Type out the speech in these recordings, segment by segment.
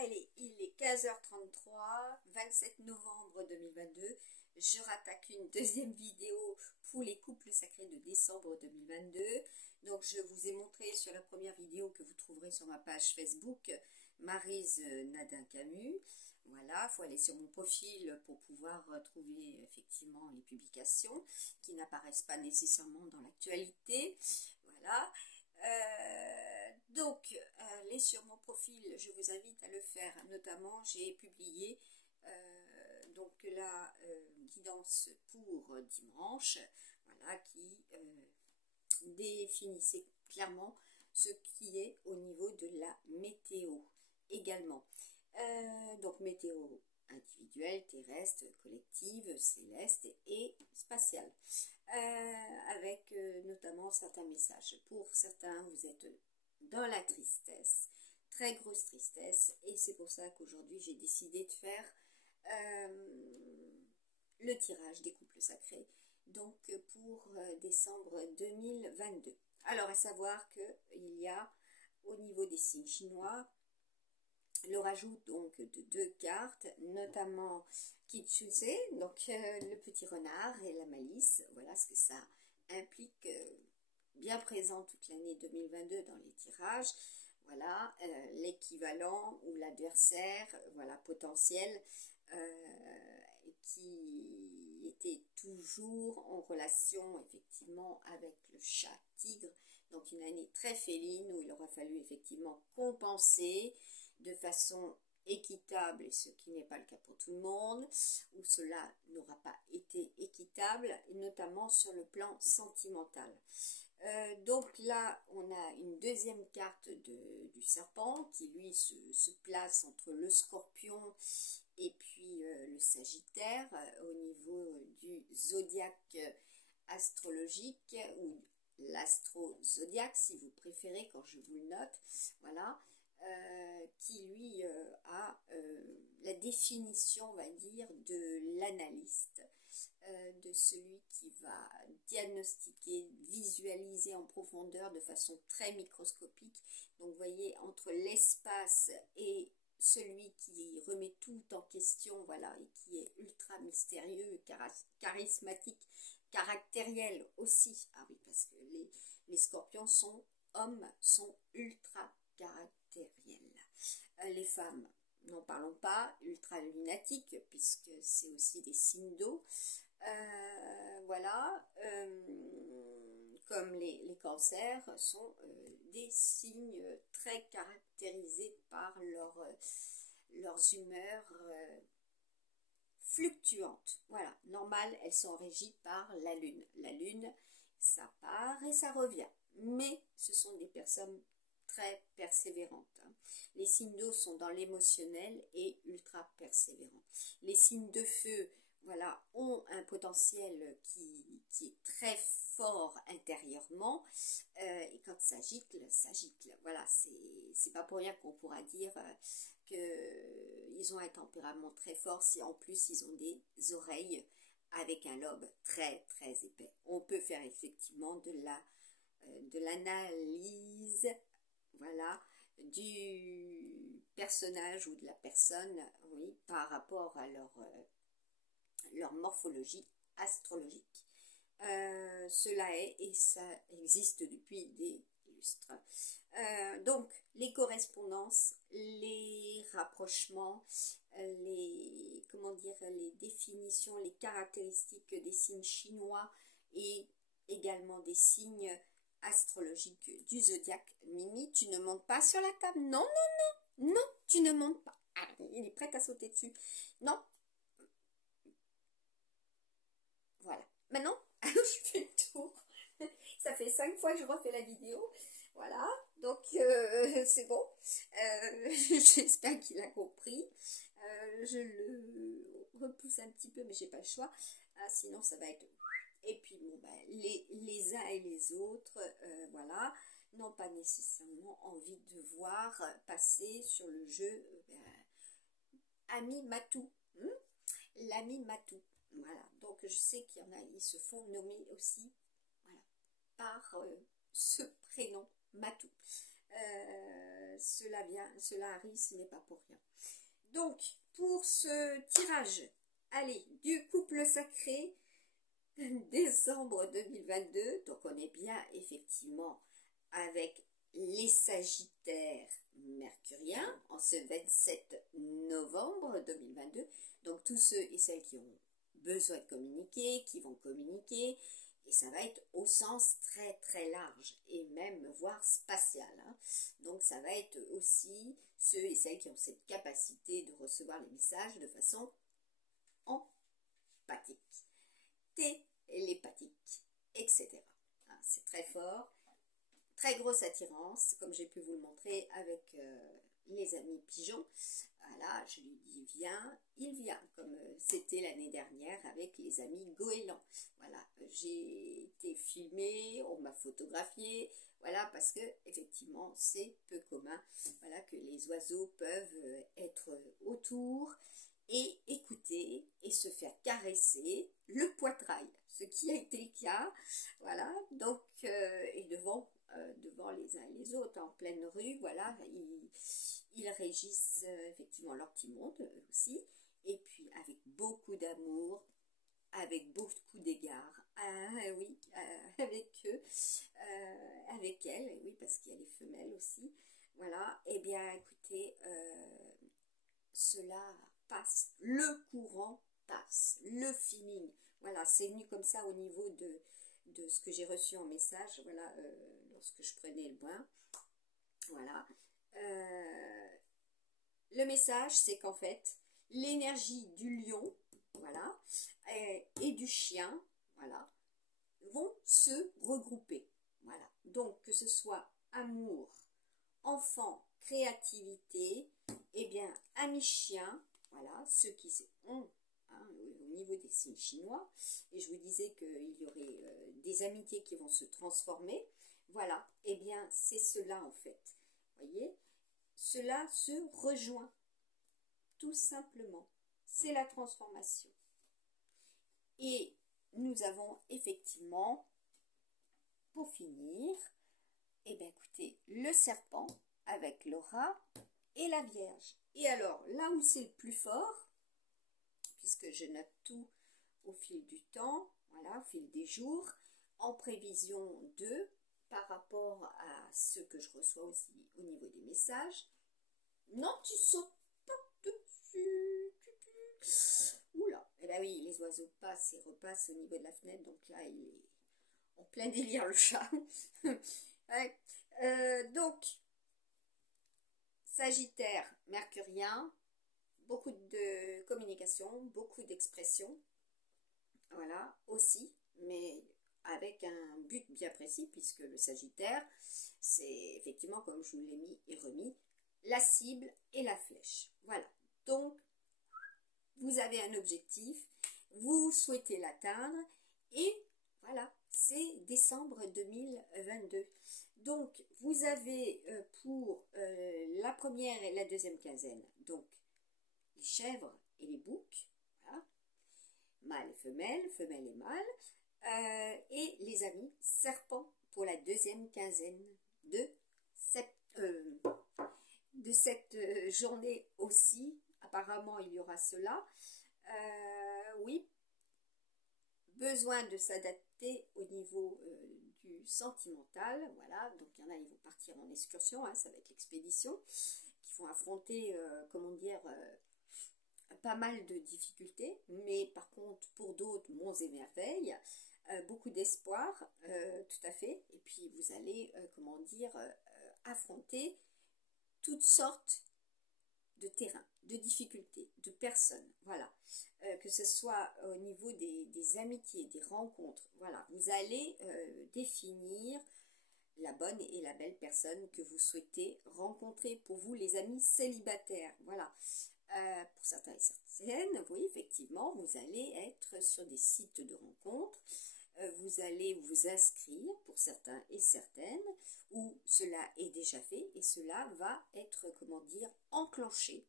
Allez, il est 15h33, 27 novembre 2022. Je rattaque une deuxième vidéo pour les couples sacrés de décembre 2022. Donc, je vous ai montré sur la première vidéo que vous trouverez sur ma page Facebook, Maryse Nadin Camus. Voilà, il faut aller sur mon profil pour pouvoir trouver effectivement les publications qui n'apparaissent pas nécessairement dans l'actualité. Voilà. Donc, allez sur mon profil, je vous invite à le faire. Notamment, j'ai publié donc la guidance pour dimanche, voilà, qui définissait clairement ce qui est au niveau de la météo également. Donc, météo individuelle, terrestre, collective, céleste et spatiale. Avec notamment certains messages. Pour certains, vous êtes dans la tristesse, très grosse tristesse, et c'est pour ça qu'aujourd'hui j'ai décidé de faire le tirage des couples sacrés, donc pour décembre 2022. Alors, à savoir qu'il y a au niveau des signes chinois le rajout donc de deux cartes, notamment Kitsuse, donc le petit renard, et la malice. Voilà ce que ça implique, bien présent toute l'année 2022 dans les tirages. Voilà, l'équivalent ou l'adversaire, voilà, potentiel, qui était toujours en relation effectivement avec le chat tigre. Donc une année très féline où il aura fallu effectivement compenser de façon équitable, et ce qui n'est pas le cas pour tout le monde, où cela n'aura pas été équitable, et notamment sur le plan sentimental. Donc là, on a une deuxième carte du serpent qui lui se place entre le scorpion et puis le sagittaire au niveau du zodiaque astrologique, ou l'astro-zodiaque si vous préférez quand je vous le note, voilà. Qui lui a la définition, on va dire, de l'analyste, de celui qui va diagnostiquer, visualiser en profondeur de façon très microscopique. Donc vous voyez, entre l'espace et celui qui remet tout en question, voilà, et qui est ultra mystérieux, charismatique, caractériel aussi. Ah oui, parce que les scorpions sont hommes, sont ultra caractériels. Les femmes, n'en parlons pas, ultra lunatiques, puisque c'est aussi des signes d'eau. Voilà, comme les cancers sont des signes très caractérisés par leurs humeurs fluctuantes. Voilà, normal, elles sont régies par la lune. La lune, ça part et ça revient. Mais ce sont des personnes très persévérantes. Les signes d'eau sont dans l'émotionnel et ultra persévérants. Les signes de feu, voilà, ont un potentiel qui est très fort intérieurement, et quand ça gicle, ça gicle. Voilà, c'est pas pour rien qu'on pourra dire qu'ils ont un tempérament très fort si en plus ils ont des oreilles avec un lobe très très épais. On peut faire effectivement de l'analyse, voilà, du personnage ou de la personne, oui, par rapport à leur morphologie astrologique. Cela est, et ça existe depuis des lustres. Donc, les correspondances, les rapprochements, comment dire, les définitions, les caractéristiques des signes chinois et également des signes astrologique du zodiaque. Mimi, tu ne montes pas sur la table. Non, non, non, non, tu ne montes pas. Ah, il est prêt à sauter dessus. Non. Voilà. Maintenant, je fais le tour. Ça fait 5 fois que je refais la vidéo. Voilà. Donc, c'est bon. J'espère qu'il a compris. Je le repousse un petit peu, mais j'ai pas le choix. Ah, sinon, ça va être... Et puis, bon, ben, les uns et les autres, voilà, n'ont pas nécessairement envie de voir passer sur le jeu Ami Matou. L'ami Matou. Voilà. Donc, je sais qu'il y en a, ils se font nommer aussi, voilà, par ce prénom Matou. cela arrive, ce n'est pas pour rien. Donc, pour ce tirage, allez, du couple sacré, décembre 2022, donc on est bien effectivement avec les Sagittaires mercuriens en ce 27 novembre 2022. Donc tous ceux et celles qui ont besoin de communiquer, qui vont communiquer, et ça va être au sens très très large et même voire spatial. Hein. Donc ça va être aussi ceux et celles qui ont cette capacité de recevoir les messages de façon empathique, télépathique, etc. Hein, c'est très fort. Très grosse attirance, comme j'ai pu vous le montrer avec les amis pigeons. Voilà, je lui dis viens, il vient, comme c'était l'année dernière avec les amis goélands. Voilà, j'ai été filmée, on m'a photographié, voilà, parce que effectivement c'est peu commun, voilà, que les oiseaux peuvent être autour et écouter et se faire caresser le poitrail, ce qui a été le cas, voilà, donc, et devant les uns et les autres, en pleine rue, voilà, ils régissent effectivement leur petit monde aussi, et puis avec beaucoup d'amour, avec beaucoup d'égards, oui, avec eux, avec elles, oui, parce qu'il y a les femelles aussi, voilà, et bien écoutez, cela passe, le courant passe, le feeling, voilà, c'est venu comme ça au niveau de ce que j'ai reçu en message, voilà, lorsque je prenais le bain, voilà. Le message, c'est qu'en fait, l'énergie du lion, voilà, et du chien, voilà, vont se regrouper, voilà. Donc, que ce soit amour, enfant, créativité, eh bien, amis chiens, voilà, ceux qui ont au niveau des signes chinois, et je vous disais qu'il y aurait des amitiés qui vont se transformer, voilà, et bien c'est cela en fait, voyez, cela se rejoint, tout simplement, c'est la transformation. Et nous avons effectivement, pour finir, eh bien écoutez, le serpent avec le rat et la Vierge. Et alors, là où c'est le plus fort, puisque je note tout au fil du temps, voilà, au fil des jours, en prévision de, par rapport à ce que je reçois aussi au niveau des messages. Non, tu sautes pas dessus. Oula, eh bien oui, les oiseaux passent et repassent au niveau de la fenêtre, donc là, il est en plein délire, le chat. Ouais. Donc, Sagittaire, mercurien, beaucoup de communication, beaucoup d'expression, voilà, aussi, mais avec un but bien précis, puisque le Sagittaire, c'est effectivement, comme je vous l'ai mis et remis, la cible et la flèche. Voilà, donc, vous avez un objectif, vous souhaitez l'atteindre, et voilà, c'est décembre 2022. Donc, vous avez pour la première et la deuxième quinzaine, donc, les chèvres et les boucs, voilà, mâle et femelle et mâle, et les amis serpents pour la deuxième quinzaine de cette journée aussi. Apparemment, il y aura cela. Oui, besoin de s'adapter au niveau du sentimental, voilà, donc il y en a, ils vont partir en excursion, hein, ça va être l'expédition, qui vont affronter, comment dire, pas mal de difficultés, mais par contre, pour d'autres, monts et merveilles, beaucoup d'espoir, tout à fait, et puis vous allez, comment dire, affronter toutes sortes de terrains, de difficultés, de personnes, voilà, que ce soit au niveau des amitiés, des rencontres, voilà, vous allez définir la bonne et la belle personne que vous souhaitez rencontrer. Pour vous, les amis célibataires, voilà, pour certains et certaines, oui, effectivement, vous allez être sur des sites de rencontres, vous allez vous inscrire pour certains et certaines, où cela est déjà fait, et cela va être, comment dire, enclenché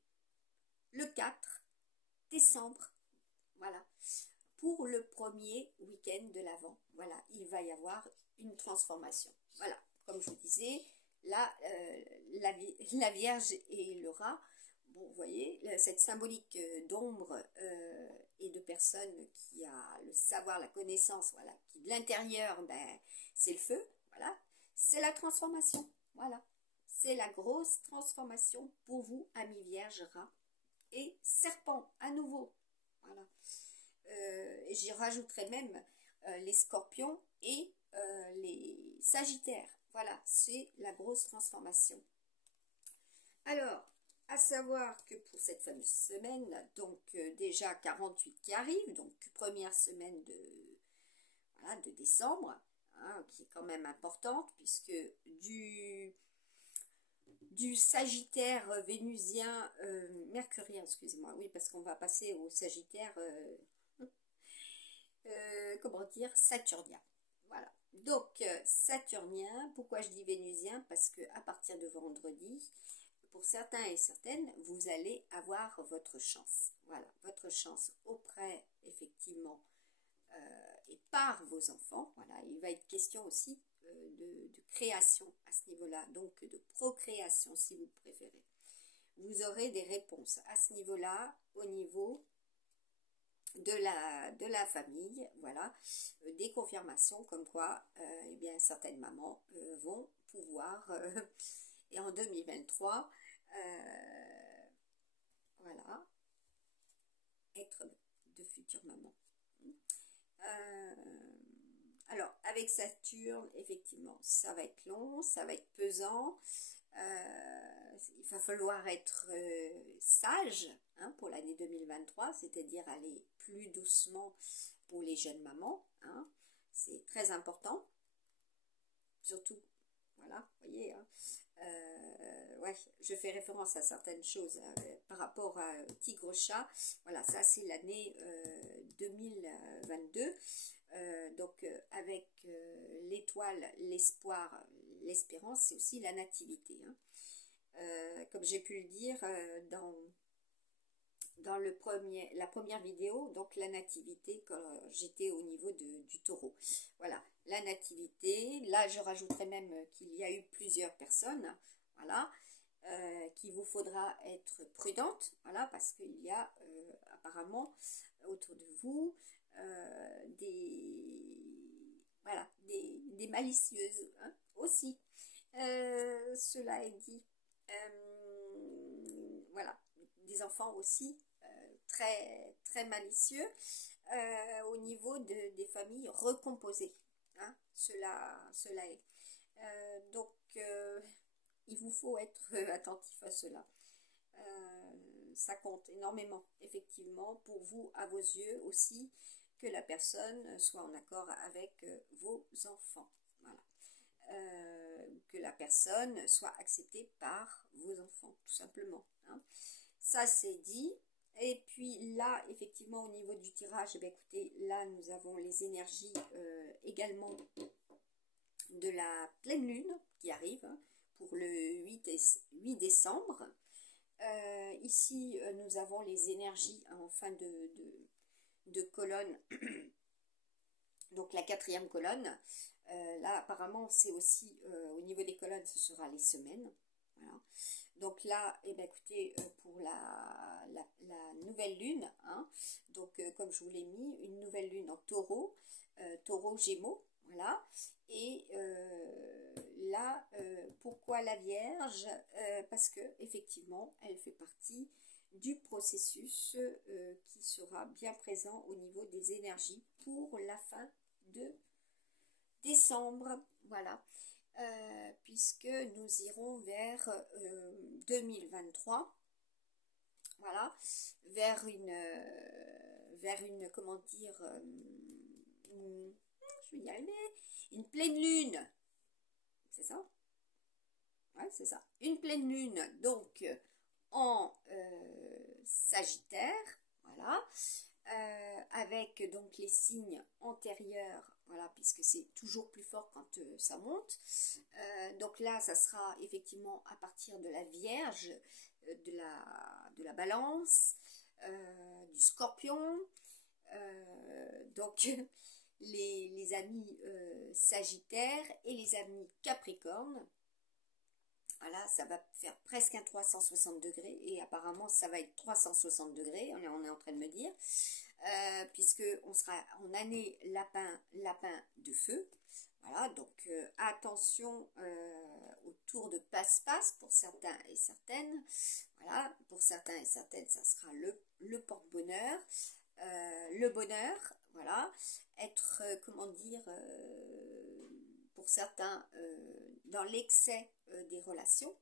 le 4 décembre, voilà, pour le premier week-end de l'Avent, voilà, il va y avoir une transformation, voilà, comme je vous disais, Là, la Vierge et le rat, bon, vous voyez, cette symbolique d'ombre et de personne qui a le savoir, la connaissance, voilà, qui de l'intérieur, ben, c'est le feu, voilà, c'est la transformation, voilà. C'est la grosse transformation pour vous, amis vierges, rats et serpents, à nouveau, voilà. J'y rajouterai même les scorpions et les sagittaires. Voilà, c'est la grosse transformation. Alors, à savoir que pour cette fameuse semaine, donc déjà 48 qui arrive, donc première semaine voilà, de décembre, hein, qui est quand même importante, puisque du Sagittaire vénusien, mercurien, excusez-moi, oui, parce qu'on va passer au Sagittaire, comment dire, saturnien. Voilà. Donc, saturnien, pourquoi je dis vénusien? Parce que à partir de vendredi, pour certains et certaines, vous allez avoir votre chance. Voilà, votre chance auprès, effectivement, et par vos enfants. Voilà, il va être question aussi de création à ce niveau-là, donc de procréation si vous préférez. Vous aurez des réponses à ce niveau-là, au niveau de la famille, voilà, des confirmations comme quoi, eh bien, certaines mamans vont pouvoir, et en 2023, voilà, être de futures mamans. Euh, alors, avec Saturne, effectivement, ça va être long, ça va être pesant. Il va falloir être sage, hein, pour l'année 2023, c'est-à-dire aller plus doucement pour les jeunes mamans. Hein. C'est très important. Surtout, voilà, vous voyez, hein, ouais, je fais référence à certaines choses par rapport à Tigre-Chat. Voilà, ça c'est l'année 2022. Donc avec l'étoile, l'espoir, l'espérance, c'est aussi la nativité. Hein. Comme j'ai pu le dire dans la première vidéo, donc la nativité, quand j'étais au niveau du taureau. Voilà, la nativité. Là, je rajouterai même qu'il y a eu plusieurs personnes, voilà, qu'il vous faudra être prudente, voilà, parce qu'il y a apparemment autour de vous voilà, des malicieuses, hein, aussi. Cela est dit. Voilà, des enfants aussi très, très malicieux au niveau des familles recomposées. Hein, cela est. Donc, il vous faut être attentif à cela. Ça compte énormément, effectivement, pour vous, à vos yeux aussi, que la personne soit en accord avec vos enfants. Voilà. Que la personne soit acceptée par vos enfants, tout simplement. Hein. Ça, c'est dit. Et puis là, effectivement, au niveau du tirage, eh bien, écoutez, là, nous avons les énergies également de la pleine lune qui arrive, hein, pour le 8 décembre. Ici, nous avons les énergies en fin de colonne, donc la quatrième colonne. Là, apparemment, c'est aussi au niveau des colonnes, ce sera les semaines. Voilà. Donc là, eh bien, écoutez, pour la nouvelle lune, hein, donc comme je vous l'ai mis, une nouvelle lune en taureau, taureau gémeaux, voilà. Et là, pourquoi la Vierge? Parce que effectivement, elle fait partie du processus qui sera bien présent au niveau des énergies pour la fin de décembre, voilà. Puisque nous irons vers 2023, voilà, vers une comment dire, je vais y arriver, une pleine lune, c'est ça? Ouais, c'est ça, une pleine lune, donc en Sagittaire, voilà, avec donc les signes antérieurs, voilà, puisque c'est toujours plus fort quand ça monte. Donc là, ça sera effectivement à partir de la Vierge, de la Balance, du Scorpion. Donc les amis Sagittaires et les amis Capricorne. Voilà, ça va faire presque un 360 degrés et apparemment ça va être 360 degrés, on est en train de me dire, puisque on sera en année lapin de feu. Voilà, donc attention au tour de passe-passe pour certains et certaines. Voilà, pour certains et certaines, ça sera le porte-bonheur, le bonheur, voilà, être, comment dire, pour certains, dans l'excès des relations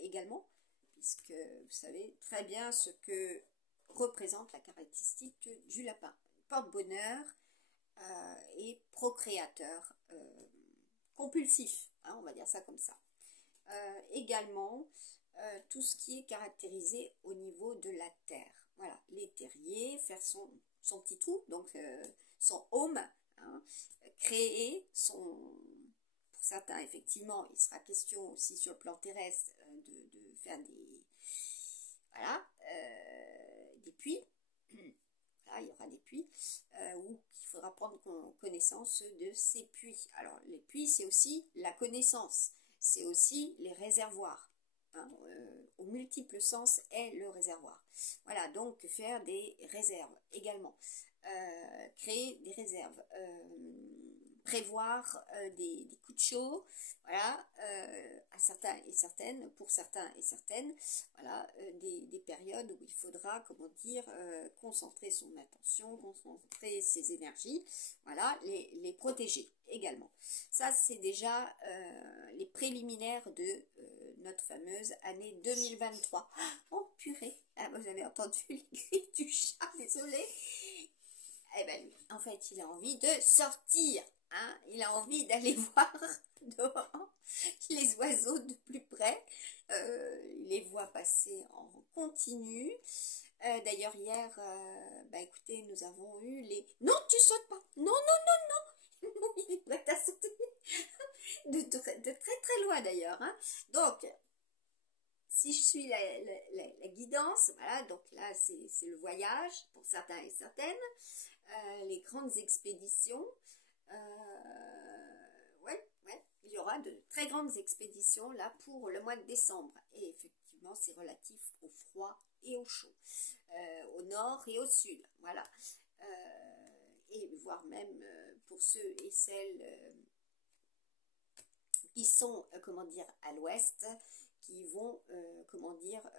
également, puisque vous savez très bien ce que représente la caractéristique du lapin. Porte-bonheur et procréateur compulsif, hein, on va dire ça comme ça. Également, tout ce qui est caractérisé au niveau de la terre. Voilà, les terriers, faire son petit trou, donc son home, hein, créer pour certains, effectivement, il sera question aussi sur le plan terrestre de faire voilà, des puits. Là, il y aura des puits où il faudra prendre connaissance de ces puits. Alors, les puits, c'est aussi la connaissance, c'est aussi les réservoirs. Hein, au multiple sens est le réservoir. Voilà, donc faire des réserves également. Créer des réserves. Prévoir des coups de chaud, voilà, à certains et certaines, pour certains et certaines, voilà, des périodes où il faudra, comment dire, concentrer son attention, concentrer ses énergies, voilà, les protéger également. Ça, c'est déjà les préliminaires de notre fameuse année 2023. Oh purée, ah, vous avez entendu les cris du chat, désolé. Eh ben lui, en fait, il a envie de sortir. Hein, il a envie d'aller voir dehors les oiseaux de plus près. Il les voit passer en continu. D'ailleurs, hier, bah, écoutez, nous avons eu les... Non, tu sautes pas. Non, non, non, non. Il est prêt à sauter. De très, très loin, d'ailleurs. Hein. Donc, si je suis la guidance, voilà, donc là, c'est le voyage pour certains et certaines. Les grandes expéditions. Ouais, il y aura de très grandes expéditions là pour le mois de décembre. Et effectivement, c'est relatif au froid et au chaud, au nord et au sud. Voilà. Et voire même pour ceux et celles qui sont, comment dire, à l'ouest, qui vont, comment dire,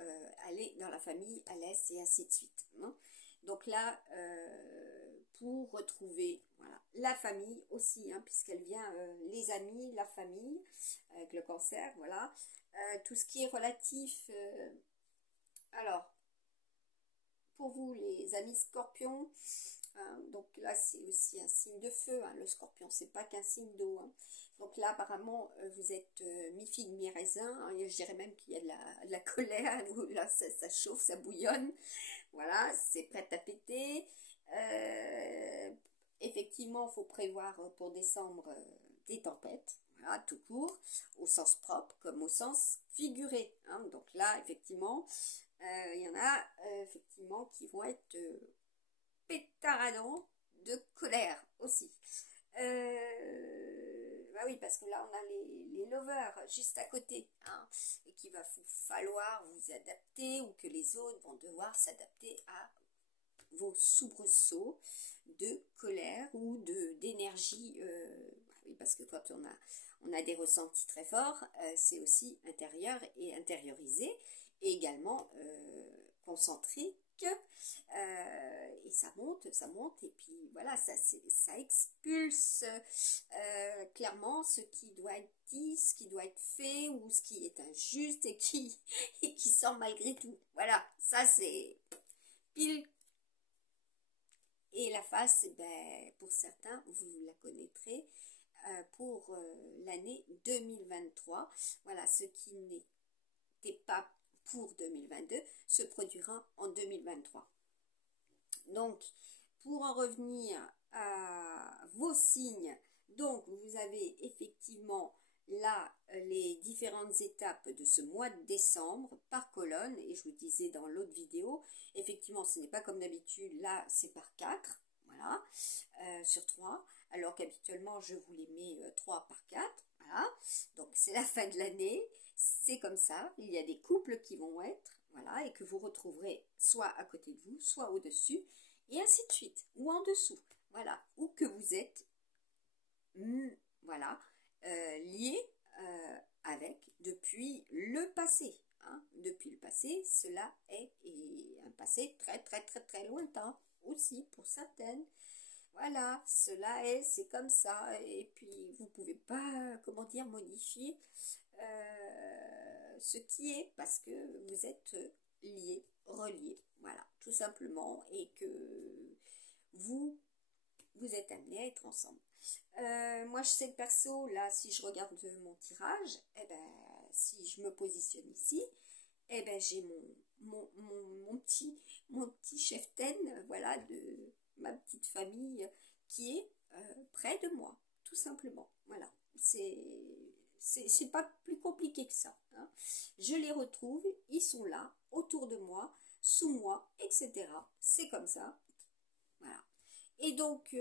aller dans la famille à l'est et ainsi de suite. Hein. Donc là, pour retrouver voilà, la famille aussi, hein, puisqu'elle vient les amis, la famille, avec le cancer, voilà. Tout ce qui est relatif, alors, pour vous les amis scorpions, hein, donc là c'est aussi un signe de feu, hein, le scorpion, c'est pas qu'un signe d'eau. Hein. Donc là apparemment vous êtes mi-figue, mi-raisin, hein, je dirais même qu'il y a de la colère, là ça chauffe, ça bouillonne, voilà, c'est prêt à péter. Effectivement, il faut prévoir pour décembre des tempêtes, voilà, tout court, au sens propre comme au sens figuré. Hein. Donc là, effectivement, il y en a effectivement qui vont être pétaradants de colère aussi. Bah oui, parce que là, on a les lovers juste à côté, hein, et qu'il va falloir vous adapter ou que les autres vont devoir s'adapter à vos soubresauts de colère ou d'énergie, oui, parce que quand on a des ressentis très forts, c'est aussi intérieur et intériorisé, et également concentrique, et ça monte, et puis voilà, ça expulse clairement ce qui doit être dit, ce qui doit être fait, ou ce qui est injuste et qui sort malgré tout. Voilà, ça c'est pile. Et la face, ben, pour certains, vous la connaîtrez pour l'année 2023. Voilà, ce qui n'était pas pour 2022 se produira en 2023. Donc, pour en revenir à vos signes, donc vous avez effectivement là les différentes étapes de ce mois de décembre par colonne, et je vous disais dans l'autre vidéo, effectivement ce n'est pas comme d'habitude, là c'est par 4, voilà, sur 3, alors qu'habituellement je vous les mets 3 par 4, voilà, donc c'est la fin de l'année, c'est comme ça, il y a des couples qui vont être, voilà, et que vous retrouverez soit à côté de vous, soit au-dessus, et ainsi de suite, ou en dessous, voilà, ou que vous êtes, voilà, lié avec depuis le passé, hein, depuis le passé, cela est un passé très très très très lointain aussi pour certaines. Voilà, cela est, c'est comme ça, et puis vous pouvez pas, comment dire, modifier ce qui est, parce que vous êtes liés, reliés, voilà, tout simplement, et que vous êtes amenés à être ensemble. Moi, je sais que perso, là, si je regarde mon tirage, eh ben, si je me positionne ici, eh ben, j'ai mon petit cheftaine, voilà, de ma petite famille qui est près de moi, tout simplement. Voilà, c'est pas plus compliqué que ça, hein. Je les retrouve, ils sont là, autour de moi, sous moi, etc. C'est comme ça, voilà. Et donc,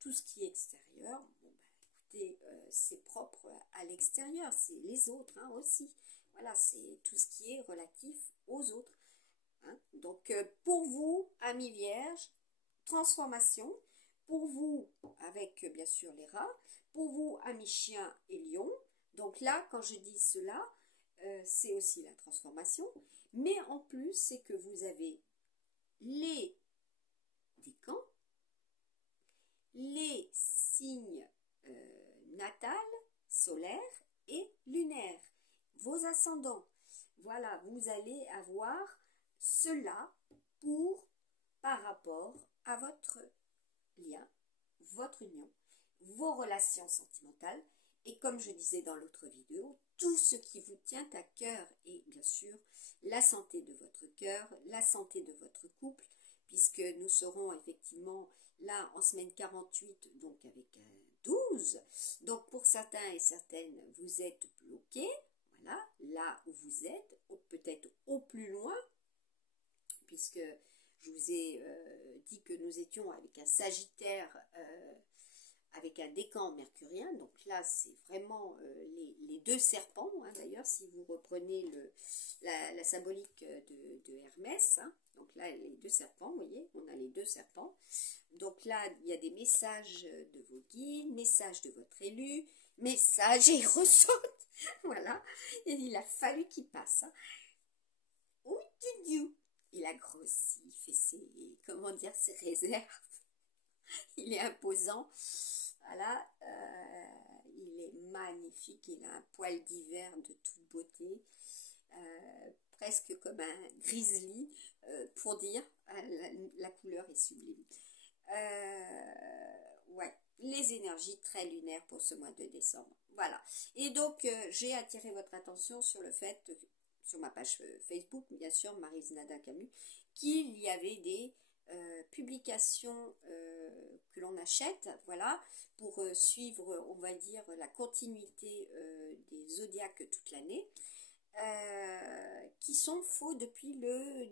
tout ce qui est extérieur, bon, bah, écoutez, c'est propre à l'extérieur, c'est les autres, hein, aussi. Voilà, c'est tout ce qui est relatif aux autres, hein. Donc, pour vous, amis vierges, transformation. Pour vous, avec bien sûr les rats. Pour vous, amis chiens et lions. Donc là, quand je dis cela, c'est aussi la transformation. Mais en plus, c'est que vous avez les décans, les signes natals, solaires et lunaires, vos ascendants. Voilà, vous allez avoir cela par rapport à votre lien, votre union, vos relations sentimentales et comme je disais dans l'autre vidéo, tout ce qui vous tient à cœur et bien sûr la santé de votre cœur, la santé de votre couple, puisque nous serons effectivement là en semaine 48, donc avec un 12. Donc pour certains et certaines, vous êtes bloqués, voilà, là où vous êtes, peut-être au plus loin, puisque je vous ai dit que nous étions avec un Sagittaire, avec un décan mercurien, donc là c'est vraiment les deux serpents, hein, d'ailleurs si vous reprenez la symbolique de Hermès, hein, donc là les deux serpents, vous voyez, on a les deux serpents, donc là il y a des messages de vos guides, messages de votre élu, messages et il ressortent, voilà, et il a fallu qu'il passe, hein. Oui, il a grossi, il fait comment dire, ses réserves, il est imposant. Voilà, il est magnifique, il a un poil d'hiver de toute beauté, presque comme un grizzly, pour dire, la couleur est sublime. Ouais, les énergies très lunaires pour ce mois de décembre. Voilà, et donc j'ai attiré votre attention sur le fait, sur ma page Facebook, bien sûr, Maryse Nada Camus, qu'il y avait des publications que l'on achète, voilà, pour suivre, on va dire, la continuité des zodiaques toute l'année, qui sont faux depuis le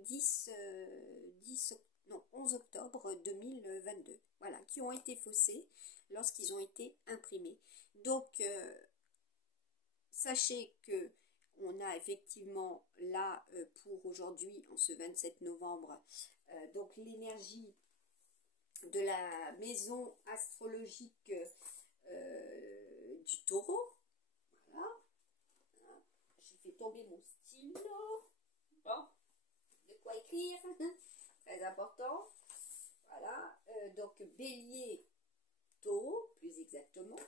11 octobre 2022, voilà, qui ont été faussés lorsqu'ils ont été imprimés. Donc, sachez que on a effectivement là, pour aujourd'hui, en ce 27 novembre, donc l'énergie de la maison astrologique du taureau. Voilà. J'ai fait tomber mon stylo. Bon, de quoi écrire. Très important. Voilà. Donc bélier, taureau, plus exactement.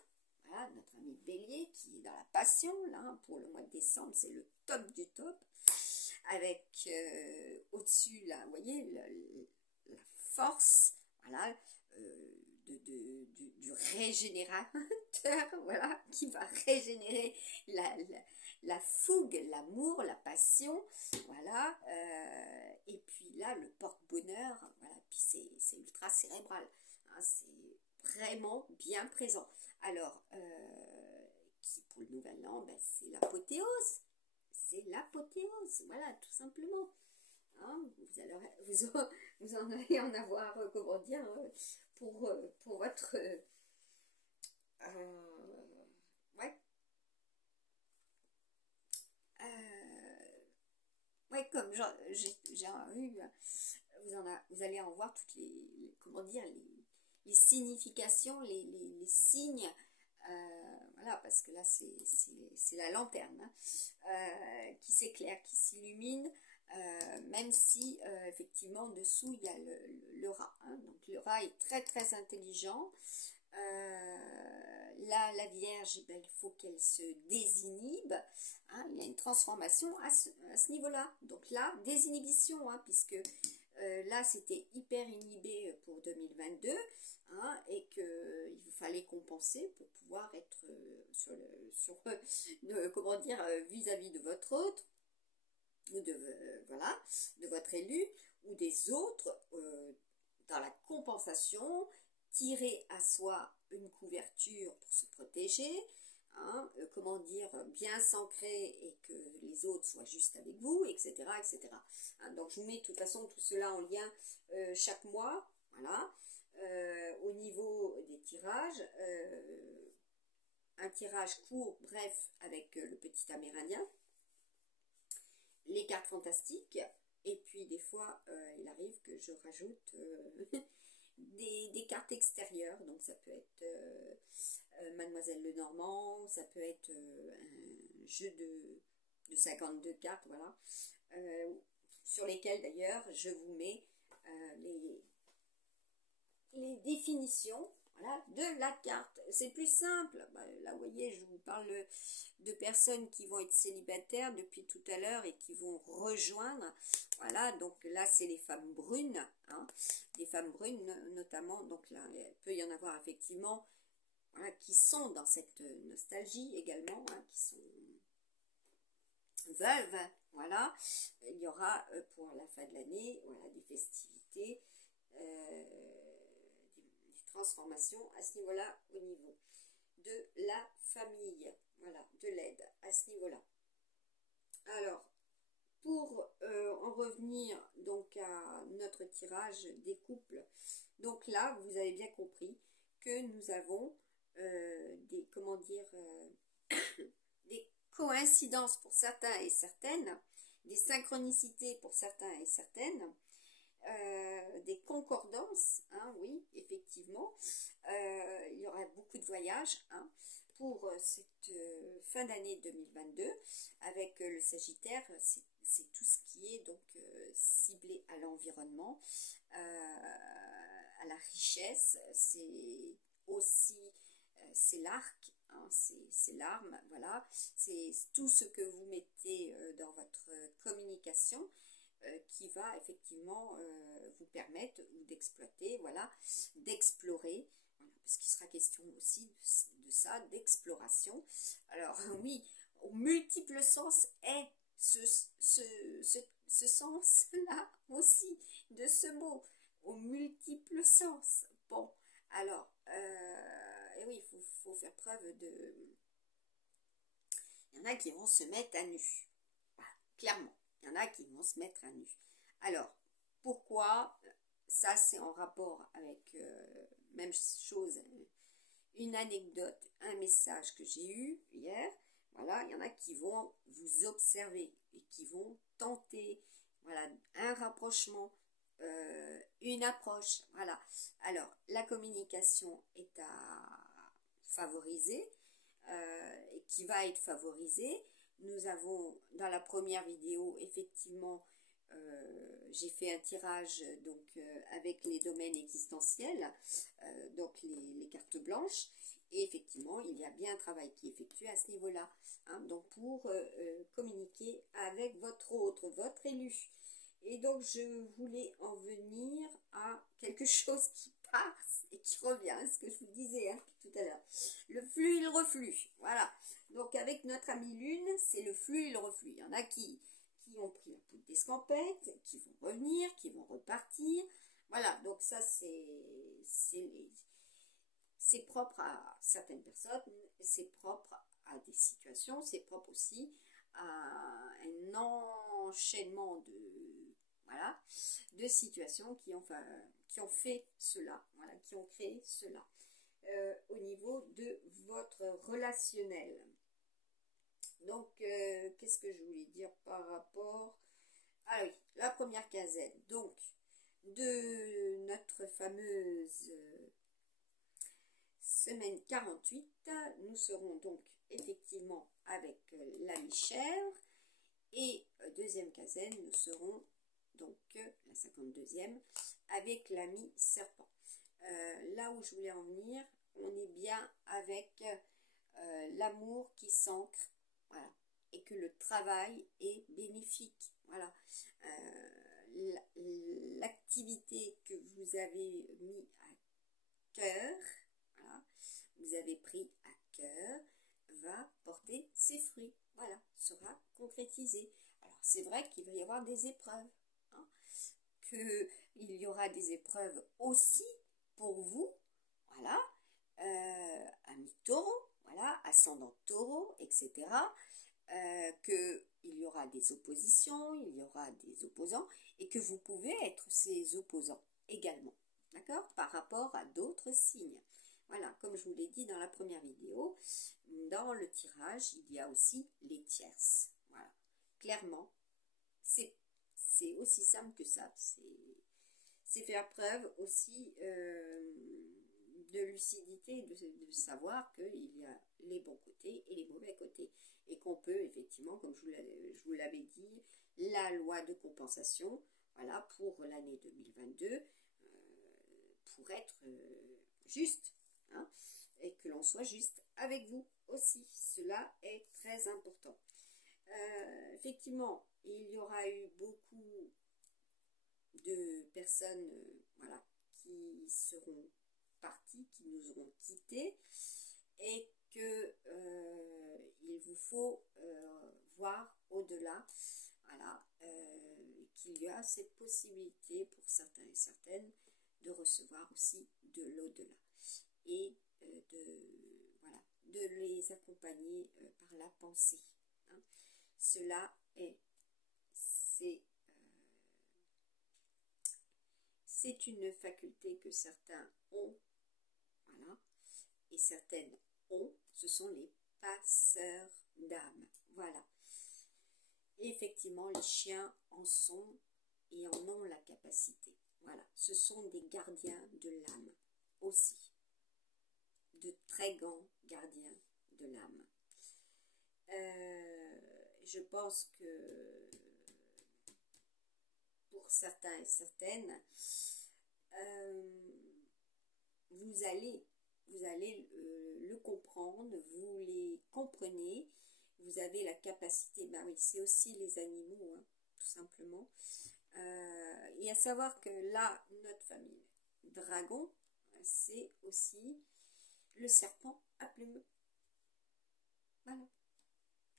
Voilà, notre ami bélier qui est dans la passion, là, pour le mois de décembre, c'est le top du top. Avec au-dessus, là, vous voyez, la force, voilà, du régénérateur, voilà, qui va régénérer la fougue, l'amour, la passion, voilà, et puis là, le porte-bonheur, voilà, puis c'est ultra cérébral, hein, c'est vraiment bien présent. Alors, qui pour le nouvel an, ben, c'est l'apothéose. C'est l'apothéose, voilà, tout simplement. Hein, vous en allez en avoir, comment dire, pour votre... ouais. Ouais, comme j'ai eu... vous allez en voir toutes comment dire, les significations, les signes. Voilà, parce que là, c'est la lanterne, hein, qui s'éclaire, qui s'illumine, même si, effectivement, en dessous, il y a le rat. Hein. Donc, le rat est très, très intelligent. Là, la Vierge, ben, il faut qu'elle se désinhibe. Hein. Il y a une transformation à ce niveau-là. Donc là, désinhibition, hein, puisque là, c'était hyper inhibé pour 2022, hein, et qu'il fallait compenser pour pouvoir être comment dire, vis-à-vis de votre autre, ou voilà, de votre élu, ou des autres, dans la compensation, tirer à soi une couverture pour se protéger, hein, comment dire, bien s'ancrer et que les autres soient juste avec vous, etc. etc. Hein, donc je vous mets de toute façon tout cela en lien chaque mois, voilà. Au niveau des tirages, un tirage court, bref, avec le petit amérindien, les cartes fantastiques, et puis des fois il arrive que je rajoute des cartes extérieures, donc ça peut être Mademoiselle Lenormand, ça peut être un jeu de 52 cartes, voilà, sur lesquels d'ailleurs je vous mets les définitions, voilà, de la carte. C'est plus simple. Bah, là, vous voyez, je vous parle de personnes qui vont être célibataires depuis tout à l'heure et qui vont rejoindre. Voilà, donc là, c'est les femmes brunes, hein, des femmes brunes notamment. Donc là, il peut y en avoir effectivement, voilà, qui sont dans cette nostalgie également, hein, qui sont veuves. Voilà, il y aura pour la fin de l'année, voilà, des festivités. Transformation à ce niveau-là, au niveau de la famille, voilà, de l'aide à ce niveau-là. Alors, pour en revenir donc à notre tirage des couples, donc là, vous avez bien compris que nous avons des, comment dire, des coïncidences pour certains et certaines, des synchronicités pour certains et certaines, des concordances, hein, oui, effectivement. Il y aura beaucoup de voyages, hein, pour cette fin d'année 2022 avec le Sagittaire. C'est tout ce qui est donc ciblé à l'environnement, à la richesse. C'est aussi c'est l'arc, hein, c'est l'arme, voilà. C'est tout ce que vous mettez dans votre communication, qui va effectivement vous permettre d'exploiter, voilà, d'explorer, voilà, parce qu'il sera question aussi de ça, d'exploration. Alors oui, au multiple sens est ce sens-là aussi, de ce mot, au multiple sens. Bon, alors, et oui, faut faire preuve de... Il y en a qui vont se mettre à nu, voilà, clairement. Il y en a qui vont se mettre à nu. Alors, pourquoi? Ça, c'est en rapport avec, même chose, une anecdote, un message que j'ai eu hier. Voilà, il y en a qui vont vous observer et qui vont tenter, voilà, un rapprochement, une approche. Voilà. Alors, la communication est à favoriser, et qui va être favorisée. Nous avons, dans la première vidéo, effectivement, j'ai fait un tirage donc avec les domaines existentiels, donc les cartes blanches, et effectivement, il y a bien un travail qui est effectué à ce niveau-là, hein, donc pour communiquer avec votre autre, votre élu. Et donc, je voulais en venir à quelque chose qui passe et qui revient, ce que je vous disais, hein, tout à l'heure. Le flux et le reflux, voilà. Donc, avec notre amie Lune, c'est le flux et le reflux. Il y en a qui ont pris la poudre d'escampette, qui vont revenir, qui vont repartir. Voilà, donc ça, c'est propre à certaines personnes, c'est propre à des situations, c'est propre aussi à un enchaînement de de situations qui ont fait cela, voilà, qui ont créé cela au niveau de votre relationnel. Donc, qu'est-ce que je voulais dire par rapport... Ah oui, la première quinzaine. Donc, de notre fameuse semaine 48, nous serons donc effectivement avec l'ami chèvre. Et deuxième quinzaine, nous serons donc la 52e avec l'ami serpent. Là où je voulais en venir, on est bien avec l'amour qui s'ancre, voilà, et que le travail est bénéfique, voilà. L'activité que vous avez mis à cœur, voilà, vous avez pris à cœur, va porter ses fruits, voilà, sera concrétisée. Alors c'est vrai qu'il va y avoir des épreuves, hein, qu'il y aura des épreuves aussi pour vous, voilà, ami taureau, voilà, ascendant taureau, etc. Qu'il y aura des oppositions, il y aura des opposants, et que vous pouvez être ces opposants également, d'accord, par rapport à d'autres signes. Voilà, comme je vous l'ai dit dans la première vidéo, dans le tirage, il y a aussi les tierces. Voilà, clairement, c'est aussi simple que ça. C'est faire preuve aussi de lucidité, de savoir qu'il y a les bons côtés et les mauvais côtés. Et qu'on peut effectivement, comme je vous l'avais dit, la loi de compensation, voilà, pour l'année 2022, pour être juste, hein, et que l'on soit juste avec vous aussi. Cela est très important. Effectivement, il y aura eu beaucoup de personnes voilà, qui seront parties, qui nous auront quittés, et que il vous faut voir au-delà, voilà, qu'il y a cette possibilité pour certains et certaines de recevoir aussi de l'au-delà et de les accompagner par la pensée, hein. Cela est, c'est une faculté que certains ont, voilà, et certaines ont, ce sont les passeurs d'âme, voilà. Et effectivement, les chiens en sont et en ont la capacité, voilà. Ce sont des gardiens de l'âme aussi, de très grands gardiens de l'âme. Je pense que pour certains et certaines, vous allez le comprendre, vous les comprenez, vous avez la capacité, ben oui, c'est aussi les animaux, hein, tout simplement. Et à savoir que là, notre famille dragon, c'est aussi le serpent à plumes. Voilà,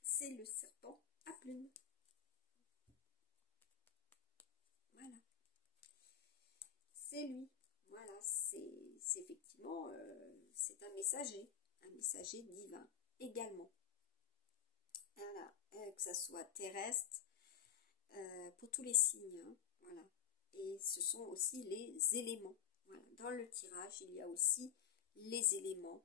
c'est le serpent à plumes. Voilà, c'est lui. Voilà, c'est effectivement, c'est un messager divin également. Voilà, que ça soit terrestre, pour tous les signes, hein, voilà. Et ce sont aussi les éléments. Voilà. Dans le tirage, il y a aussi les éléments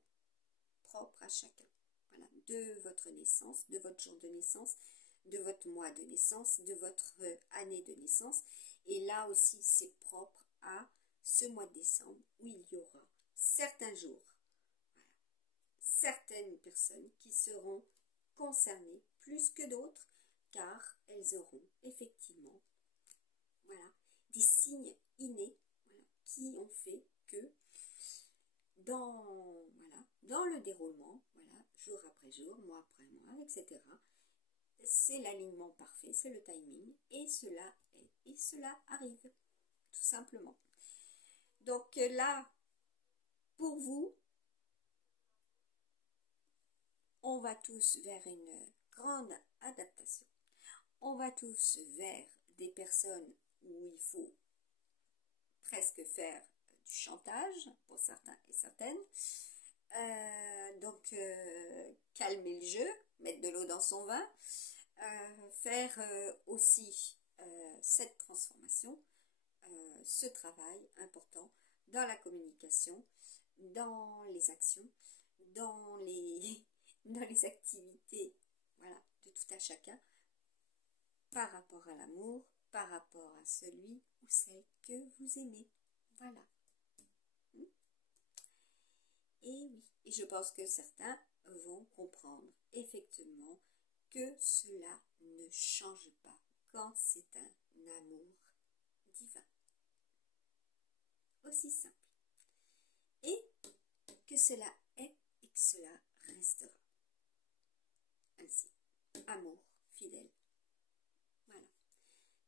propres à chacun. Voilà, de votre naissance, de votre jour de naissance, de votre mois de naissance, de votre année de naissance. Et là aussi, c'est propre à ce mois de décembre où il y aura certains jours, voilà, certaines personnes qui seront concernées plus que d'autres, car elles auront effectivement, voilà, des signes innés, voilà, qui ont fait que dans le déroulement, voilà, jour après jour, mois après mois, etc., c'est l'alignement parfait, c'est le timing, et cela arrive, tout simplement. Donc là, pour vous, on va tous vers une grande adaptation. On va tous vers des personnes où il faut presque faire du chantage pour certains et certaines. Donc, calmer le jeu, mettre de l'eau dans son vin, faire aussi cette transformation ce travail important dans la communication, dans les actions, dans les, dans les activités, voilà, de tout un chacun, par rapport à l'amour, par rapport à celui ou celle que vous aimez. Voilà. Et oui, et je pense que certains vont comprendre effectivement que cela ne change pas quand c'est un amour divin. Aussi simple. Et que cela est et que cela restera. Ainsi, amour fidèle. Voilà.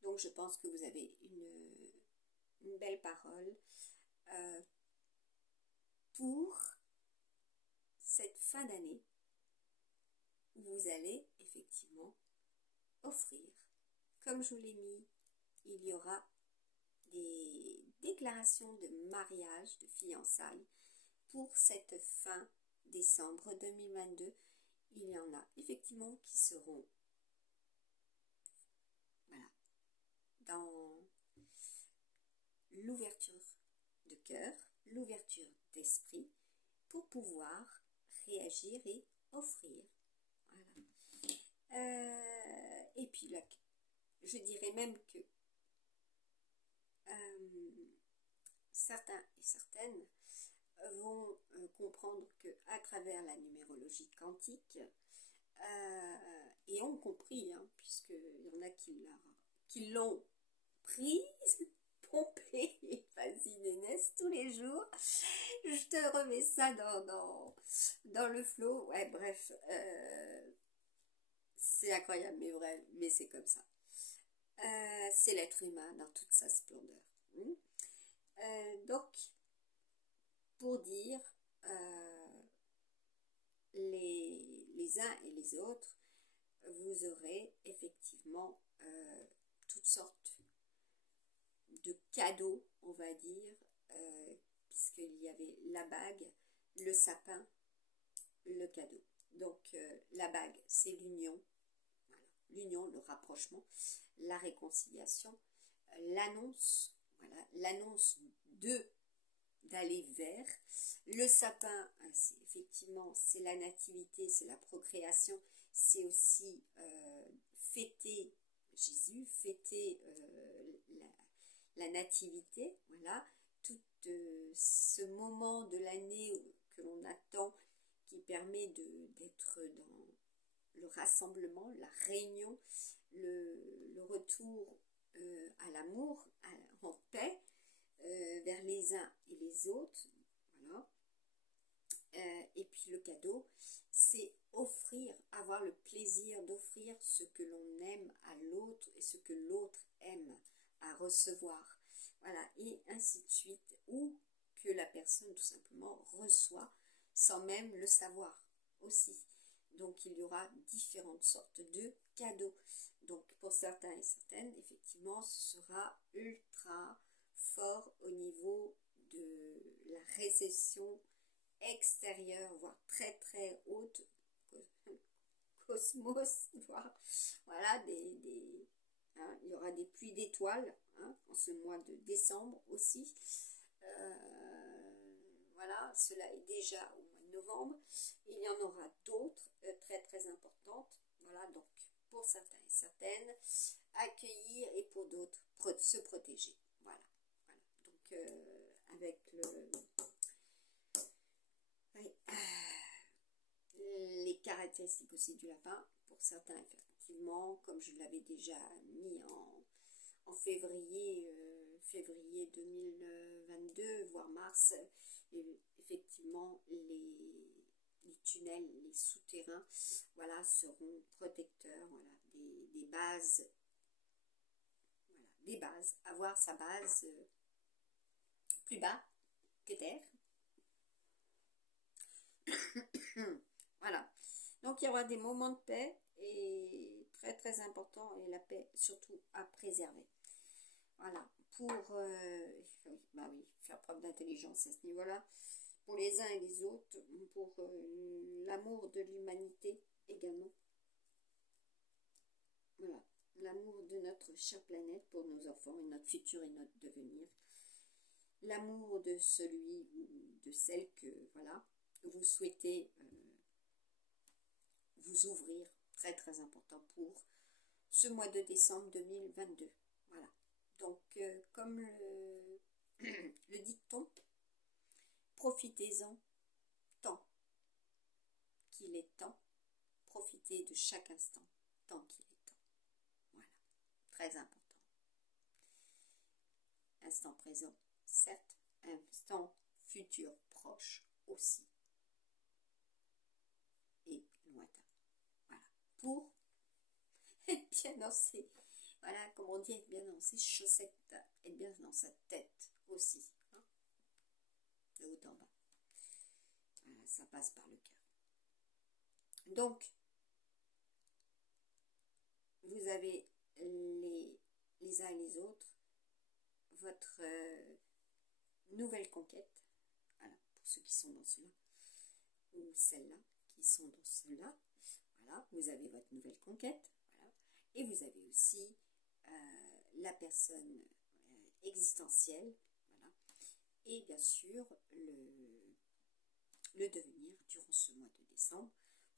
Donc je pense que vous avez une belle parole pour cette fin d'année où vous allez effectivement offrir. Comme je vous l'ai mis, il y aura des déclarations de mariage, de fiançailles pour cette fin décembre 2022. Il y en a effectivement qui seront dans l'ouverture de cœur, l'ouverture d'esprit pour pouvoir réagir et offrir. Voilà. Et puis là, je dirais même que certains et certaines vont comprendre que à travers la numérologie quantique, et ont compris, hein, puisqu'il y en a qui l'ont prise, pompée, vas-y Nénès, tous les jours, je te remets ça dans le flot, ouais bref, c'est incroyable mais vrai, mais c'est comme ça. C'est l'être humain dans toute sa splendeur. Donc, pour dire les uns et les autres, vous aurez effectivement toutes sortes de cadeaux, on va dire, puisqu'il y avait la bague, le sapin, le cadeau. Donc, la bague, c'est l'union, voilà. L'union, le rapprochement, la réconciliation, l'annonce, voilà, l'annonce d'aller vers. Le sapin, effectivement, c'est la nativité, c'est la procréation, c'est aussi fêter Jésus, fêter la nativité, voilà, tout ce moment de l'année que l'on attend qui permet d'être dans le rassemblement, la réunion, le retour à l'amour, en paix, vers les uns et les autres, voilà. Et puis le cadeau, c'est offrir, avoir le plaisir d'offrir ce que l'on aime à l'autre et ce que l'autre aime à recevoir, voilà, et ainsi de suite, ou que la personne tout simplement reçoit sans même le savoir aussi. Donc il y aura différentes sortes de cadeaux. Donc pour certains et certaines, effectivement, ce sera ultra fort au niveau de la récession extérieure, voire très très haute, cosmos, voire, voilà, hein, il y aura des pluies d'étoiles, hein, en ce mois de décembre aussi. Voilà, cela est déjà au mois de novembre. Il y en aura d'autres très très importantes. Voilà, donc pour certains et certaines, accueillir, et pour d'autres, se protéger. Voilà, voilà. Donc avec les caractéristiques aussi du lapin, pour certains effectivement, comme je l'avais déjà mis en février 2022, voire mars, effectivement les tunnels, les souterrains, voilà, seront protecteurs, voilà, des bases, voilà, des bases, avoir sa base plus bas que terre. Voilà, donc il y aura des moments de paix, et très très important, et la paix surtout à préserver. Voilà, pour bah oui, faire preuve d'intelligence à ce niveau-là, pour les uns et les autres, pour l'amour de l'humanité également. Voilà, l'amour de notre chère planète pour nos enfants et notre futur et notre devenir, l'amour de celui ou de celle que, voilà, vous souhaitez vous ouvrir, très très important pour ce mois de décembre 2022. Voilà. Donc, comme le dicton, profitez-en tant qu'il est temps. Profitez de chaque instant tant qu'il est temps. Voilà. Très important. Instant présent, certes. Instant futur proche aussi. Et lointain. Voilà. Pour être bien dans ses, voilà, comme on dit, être bien dans ses chaussettes, être bien dans sa tête aussi. Hein, de haut en bas. Voilà, ça passe par le cœur. Donc, vous avez les uns et les autres votre nouvelle conquête, voilà, pour ceux qui sont dans cela, ou celles-là qui sont dans cela, voilà, vous avez votre nouvelle conquête, voilà, et vous avez aussi la personne existentielle, voilà, et bien sûr le devenir durant ce mois de décembre,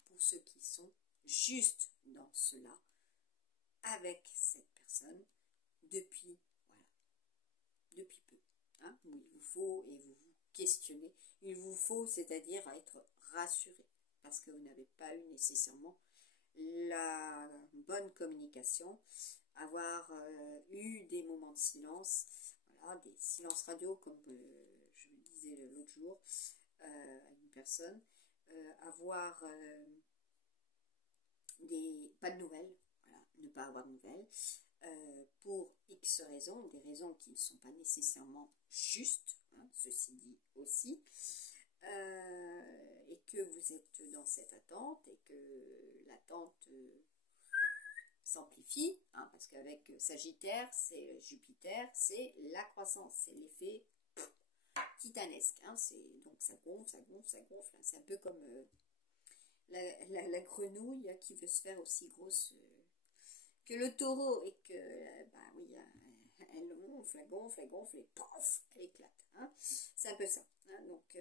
pour ceux qui sont juste dans cela, avec cette personne, depuis, voilà, depuis peu, hein, où il vous faut, et vous vous questionnez, il vous faut, c'est-à-dire être rassuré, parce que vous n'avez pas eu nécessairement la bonne communication, avoir eu des moments de silence, voilà, des silences radio, comme je le disais l'autre jour, à une personne, avoir pas de nouvelles, voilà, ne pas avoir de nouvelles, pour X raisons, des raisons qui ne sont pas nécessairement justes, hein, ceci dit aussi, et que vous êtes dans cette attente, et que l'attente s'amplifie, hein, parce qu'avec Sagittaire, c'est Jupiter, c'est la croissance, c'est l'effet titanesque, hein, donc ça gonfle, ça gonfle, ça gonfle, hein, c'est un peu comme la grenouille qui veut se faire aussi grosse que le taureau, et que, bah oui, elle gonfle, elle gonfle, elle gonfle, et pof, elle éclate, hein, c'est un peu ça, hein, donc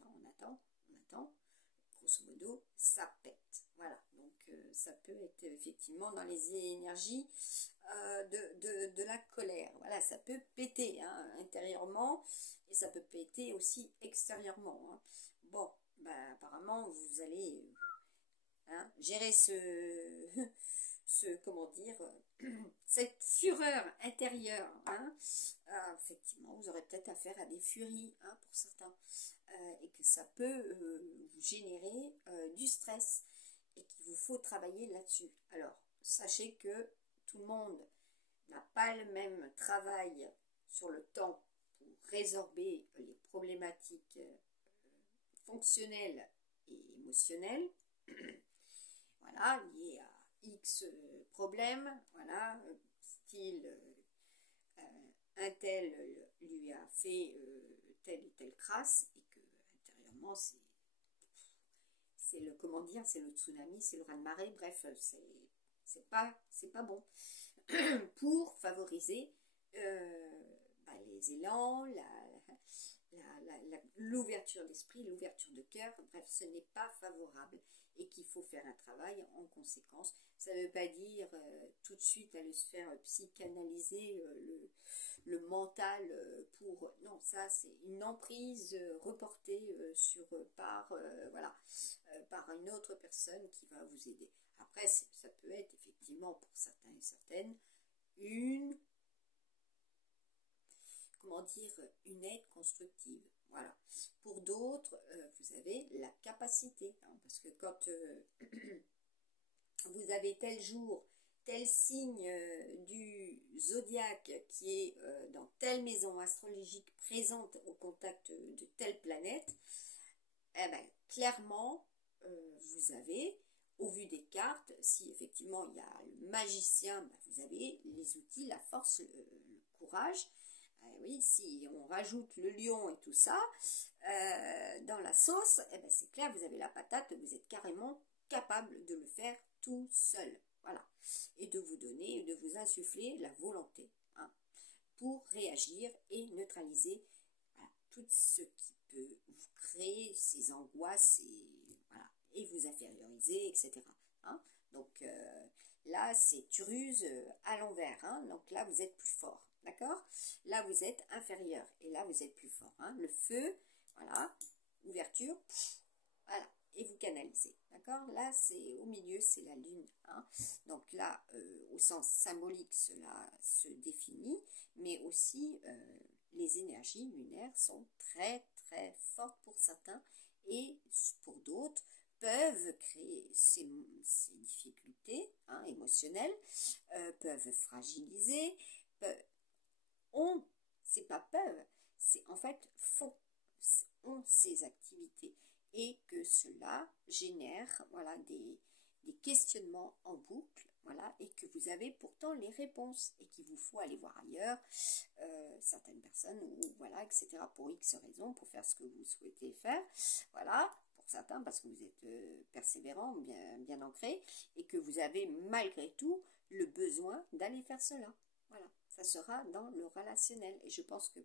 on attend, grosso modo, ça pète, voilà, donc ça peut être effectivement dans les énergies de la colère, voilà, ça peut péter, hein, intérieurement, et ça peut péter aussi extérieurement, hein. Bon, bah, apparemment vous allez hein, gérer comment dire, cette fureur intérieure, hein, effectivement, vous aurez peut-être affaire à des furies, hein, pour certains, et que ça peut vous générer du stress, et qu'il vous faut travailler là-dessus. Alors, sachez que tout le monde n'a pas le même travail sur le temps pour résorber les problématiques fonctionnelles et émotionnelles, voilà, liées à X problèmes, voilà, style un tel lui a fait telle et telle crasse, et que intérieurement c'est le, comment dire, c'est le tsunami, c'est le raz-de-marée, bref, c'est pas bon pour favoriser bah, les élans, l'ouverture d'esprit, l'ouverture de cœur, bref, ce n'est pas favorable, et qu'il faut faire un travail en conséquence. Ça ne veut pas dire tout de suite aller se faire psychanalyser le mental pour... Non, ça c'est une emprise reportée voilà, par une autre personne qui va vous aider. Après, ça peut être effectivement pour certains et certaines comment dire, une aide constructive. Voilà. Pour d'autres, vous avez la capacité, hein, parce que quand vous avez tel jour, tel signe du zodiaque qui est dans telle maison astrologique présente au contact de telle planète, eh ben, clairement, vous avez, au vu des cartes, si effectivement il y a le magicien, ben, vous avez les outils, la force, le courage. Oui, si on rajoute le lion et tout ça dans la sauce, eh ben, c'est clair, vous avez la patate, vous êtes carrément capable de le faire tout seul. Voilà. Et de vous donner, de vous insuffler la volonté, hein, pour réagir et neutraliser, voilà, tout ce qui peut vous créer ces angoisses et, voilà, et vous inférioriser, etc. Hein. Donc là, c'est Turuse à l'envers. Hein. Donc là, vous êtes plus fort. D'accord? Là, vous êtes inférieur. Et là, vous êtes plus fort. Hein. Le feu, voilà, ouverture, voilà, et vous canalisez. D'accord? Là, c'est au milieu, c'est la lune. Hein. Donc là, au sens symbolique, cela se définit, mais aussi les énergies lunaires sont très très fortes pour certains et pour d'autres peuvent créer ces difficultés, hein, émotionnelles, peuvent fragiliser, c'est pas peuvent, c'est en fait ont ces activités et que cela génère, voilà, des questionnements en boucle, voilà, et que vous avez pourtant les réponses et qu'il vous faut aller voir ailleurs, certaines personnes, ou voilà, etc., pour X raisons, pour faire ce que vous souhaitez faire, voilà, pour certains parce que vous êtes persévérant, bien ancré, et que vous avez malgré tout le besoin d'aller faire cela. Voilà, ça sera dans le relationnel. Et je pense que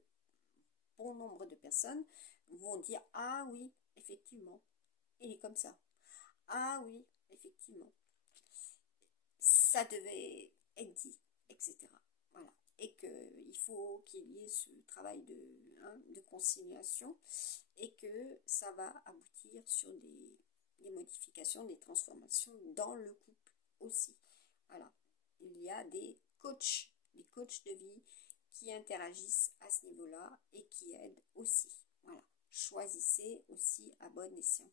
bon nombre de personnes vont dire « Ah oui, effectivement, il est comme ça. Ah oui, effectivement, ça devait être dit, etc. » Voilà. Et qu'il faut qu'il y ait ce travail de conciliation et que ça va aboutir sur des modifications, des transformations dans le couple aussi. Voilà. Il y a des coachs de vie qui interagissent à ce niveau-là et qui aident aussi. Voilà. Choisissez aussi à bon escient.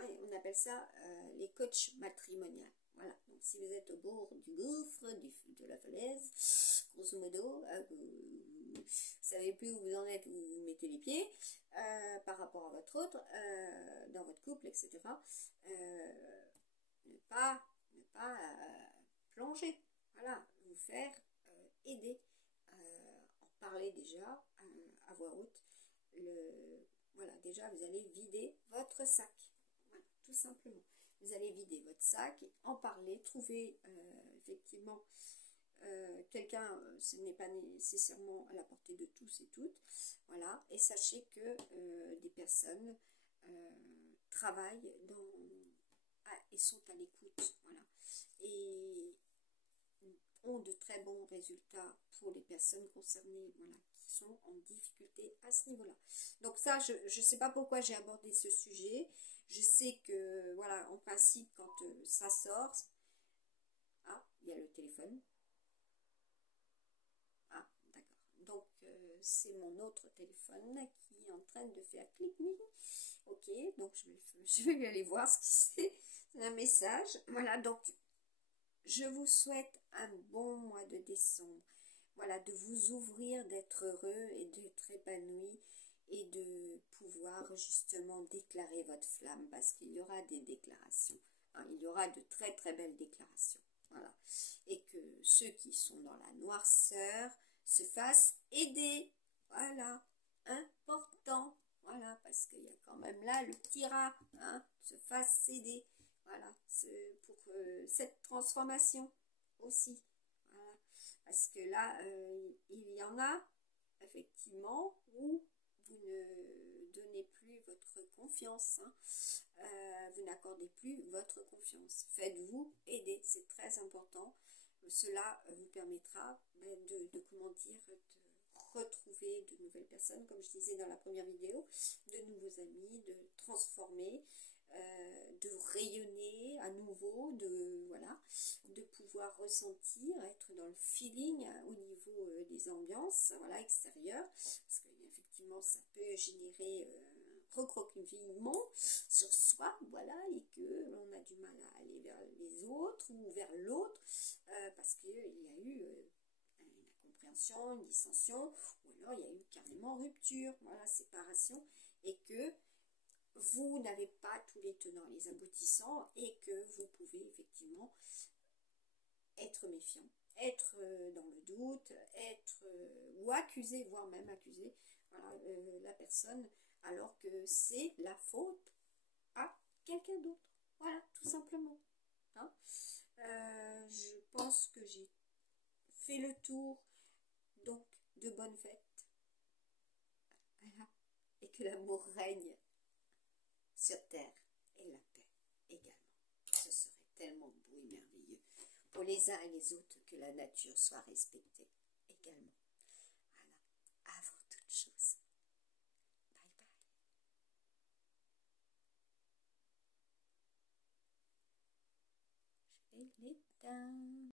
On appelle ça les coachs matrimoniaux. Voilà. Donc, si vous êtes au bord du gouffre, de la falaise, grosso modo, vous ne savez plus où vous en êtes, où vous mettez les pieds par rapport à votre autre, dans votre couple, etc. Ne pas plonger. Voilà. Vous faire aider. En parler déjà à voix haute. Voilà, déjà, vous allez vider votre sac. Voilà, tout simplement. Vous allez vider votre sac, en parler, trouver effectivement quelqu'un, ce n'est pas nécessairement à la portée de tous et toutes. Voilà, et sachez que des personnes travaillent et sont à l'écoute. Voilà. Et ont de très bons résultats pour les personnes concernées, voilà, qui sont en difficulté à ce niveau-là. Donc ça, je ne sais pas pourquoi j'ai abordé ce sujet. Je sais que, voilà, en principe, quand ça sort... Ah, il y a le téléphone. Ah, d'accord. Donc, c'est mon autre téléphone qui est en train de faire clic-clic. Ok, donc je vais aller voir ce qui c'est. C'est un message. Voilà, donc... Je vous souhaite un bon mois de décembre. Voilà, de vous ouvrir, d'être heureux et d'être épanoui et de pouvoir justement déclarer votre flamme parce qu'il y aura des déclarations. Hein, il y aura de très très belles déclarations. Voilà. Et que ceux qui sont dans la noirceur se fassent aider. Voilà. Important. Voilà, parce qu'il y a quand même là le petit rat. Hein, se fasse aider. Voilà, c'est pour cette transformation aussi. Voilà. Parce que là, il y en a, effectivement, où vous ne donnez plus votre confiance. Hein. Vous n'accordez plus votre confiance. Faites-vous aider, c'est très important. Cela vous permettra comment dire, de retrouver de nouvelles personnes, comme je disais dans la première vidéo, de nouveaux amis, de transformer, de rayonner à nouveau, de pouvoir ressentir, être dans le feeling au niveau des ambiances, voilà, extérieures, parce qu'effectivement ça peut générer un recroquevillement sur soi, voilà, et que l'on a du mal à aller vers les autres ou vers l'autre, parce qu'il y a eu une incompréhension, une dissension, ou alors il y a eu carrément rupture, voilà, séparation, et que vous n'avez pas tous les tenants et les aboutissants et que vous pouvez effectivement être méfiant, être dans le doute, être ou accuser, voire même accuser, voilà, la personne alors que c'est la faute à quelqu'un d'autre. Voilà, tout simplement. Hein. Je pense que j'ai fait le tour, donc, de bonnes fêtes. Voilà. Et que l'amour règne sur terre et la paix également. Ce serait tellement beau et merveilleux pour les uns et les autres que la nature soit respectée également. Voilà. Avant toute chose. Bye bye. Je vais l'éteindre.